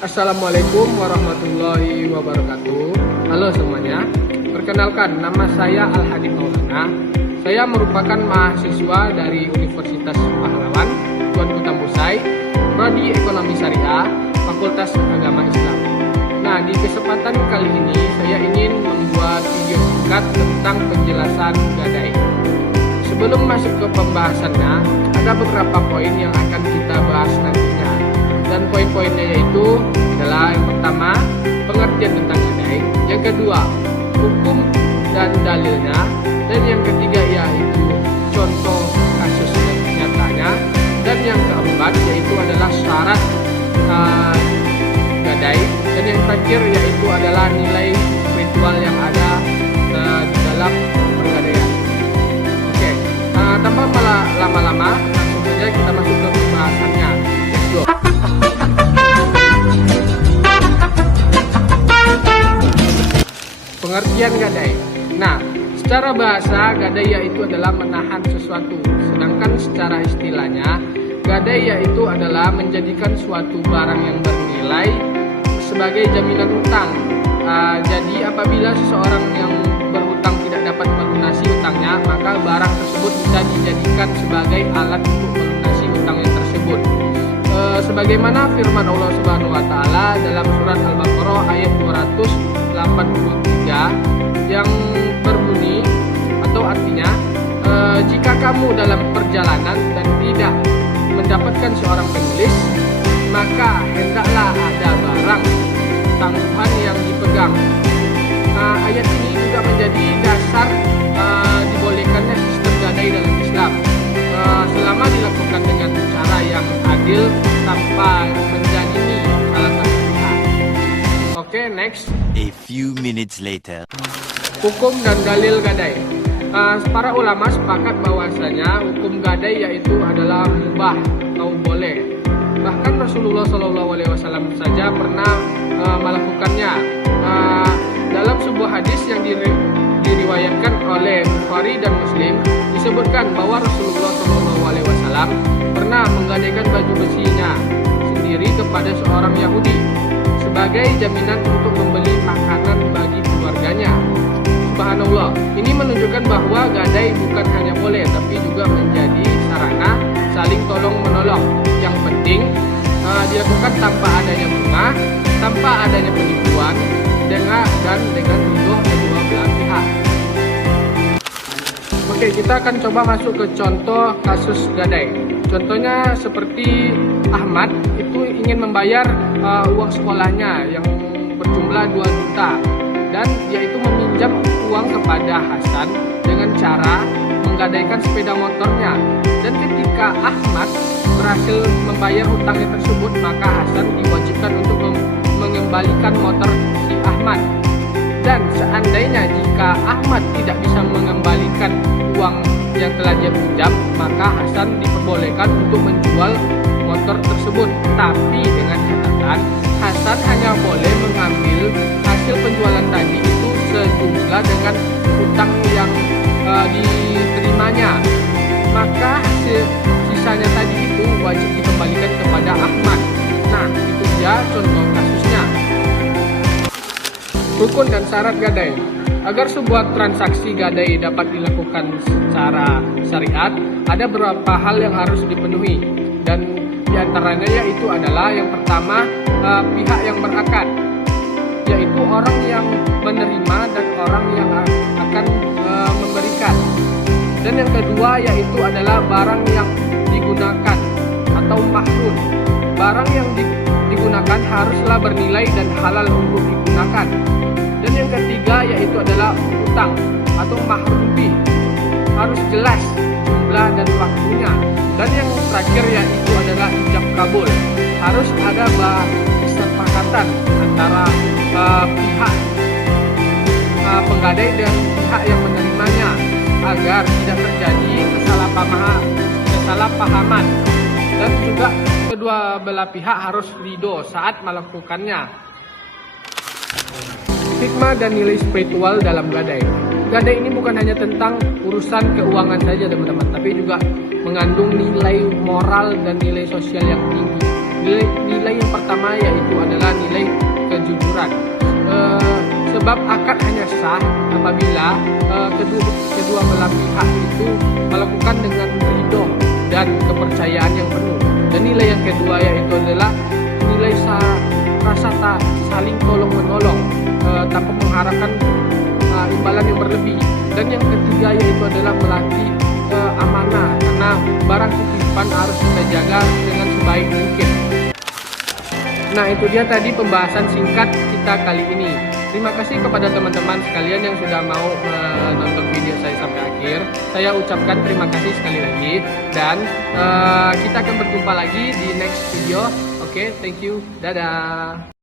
Assalamualaikum warahmatullahi wabarakatuh. Halo semuanya, perkenalkan nama saya Al-Hadid Maulana. Saya merupakan mahasiswa dari Universitas Pahlawan, Tuanku Tambusai, Prodi Ekonomi Syariah, Fakultas Agama Islam. Nah, di kesempatan kali ini saya ingin membuat video singkat tentang penjelasan gadai. Sebelum masuk ke pembahasannya, ada beberapa poin yang akan kita bahas nantinya. Dan poin-poinnya yaitu adalah yang pertama, pengertian tentang gadai, yang kedua, hukum dan dalilnya, dan yang ketiga yaitu contoh kasus nyatanya, dan yang keempat yaitu adalah syarat gadai, dan yang terakhir yaitu adalah nilai spiritual yang ada di dalam pergadaian. Oke, tanpa lama-lama, langsung saja kita masuk ke pembahasannya. Let's go. Pengertian gadai. Nah, secara bahasa gadai yaitu adalah menahan sesuatu. Sedangkan secara istilahnya, gadai yaitu adalah menjadikan suatu barang yang bernilai sebagai jaminan utang. Jadi apabila seseorang yang berhutang tidak dapat melunasi utangnya, maka barang tersebut bisa dijadikan sebagai alat untuk melunasi utangnya tersebut. Sebagaimana firman Allah Subhanahu wa taala dalam surat Al-Baqarah ayat 283 yang berbunyi atau artinya jika kamu dalam perjalanan dan tidak mendapatkan seorang penulis, maka hendaklah ada barang tangguhan yang dipegang. Ayat ini juga menjadi dasar dibolehkannya sistem gadai dalam Islam, selama dilakukan dengan cara yang adil tanpa menzalimi salah satu pihak. Oke, next. A few minutes later. Hukum dan dalil gadai. Para ulama sepakat bahwasanya hukum gadai yaitu adalah mubah atau boleh. Bahkan Rasulullah SAW saja pernah melakukannya. Dalam sebuah hadis yang diriwayatkan oleh Bukhari dan Muslim, disebutkan bahwa Rasulullah SAW pernah menggadaikan baju besinya sendiri kepada seorang Yahudi sebagai jaminan untuk membeli makanan bagi keluarganya. Subhanallah, ini menunjukkan bahwa gadai bukan hanya boleh tapi juga menjadi sarana saling tolong menolong. Yang penting dilakukan tanpa adanya bunga, tanpa adanya penipuan, dengan ridho kedua belah pihak. Oke, kita akan coba masuk ke contoh kasus gadai. Contohnya seperti Ahmad itu ingin membayar uang sekolahnya yang berjumlah 2 juta, dan dia itu meminjam uang kepada Hasan dengan cara menggadaikan sepeda motornya. Dan ketika Ahmad berhasil membayar hutangnya tersebut, maka Hasan diwajibkan untuk mengembalikan motor si Ahmad. Dan seandainya jika Ahmad tidak bisa mengembalikan uang yang telah dia pinjam, maka Hasan diperbolehkan untuk menjual motor tersebut. Tapi dengan catatan, Hasan hanya boleh mengambil hasil penjualan tadi itu sejumlah dengan hutang yang diterimanya. Maka sisanya tadi itu wajib dikembalikan kepada Ahmad. Nah, itu dia contoh kasusnya. Rukun dan syarat gadai. Agar sebuah transaksi gadai dapat dilakukan secara syariat, ada beberapa hal yang harus dipenuhi. Dan diantaranya yaitu adalah yang pertama, pihak yang berakad, yaitu orang yang menerima dan orang yang akan memberikan. Dan yang kedua yaitu adalah barang yang digunakan atau mahrun. Barang yang digunakan haruslah bernilai dan halal untuk digunakan. Dan yang ketiga yaitu adalah utang atau mahrubi, harus jelas jumlah dan waktunya. Dan yang terakhir yaitu adalah ijab kabul, harus ada kesepakatan antara pihak penggadai dan pihak yang menerimanya agar tidak terjadi kesalahpahaman, dan juga kedua belah pihak harus ridho saat melakukannya. Hikmah dan nilai spiritual dalam gadai. Gadai ini bukan hanya tentang urusan keuangan saja teman-teman, tapi juga mengandung nilai moral dan nilai sosial yang tinggi. Nilai yang pertama yaitu adalah adalah nilai kejujuran. Sebab akad hanya sah apabila kedua belah pihak itu melakukan dengan ridho dan kepercayaan yang penuh. Dan nilai yang kedua yaitu adalah nilai rasa saling tolong menolong tanpa mengharapkan imbalan yang berlebih. Dan yang ketiga yaitu adalah melatih amanah, karena barang titipan harus kita jaga dengan sebaik mungkin. Nah, itu dia tadi pembahasan singkat kita kali ini. Terima kasih kepada teman-teman sekalian yang sudah mau menonton video saya sampai akhir. Saya ucapkan terima kasih sekali lagi, dan kita akan berjumpa lagi di next video. Oke, thank you, dadah.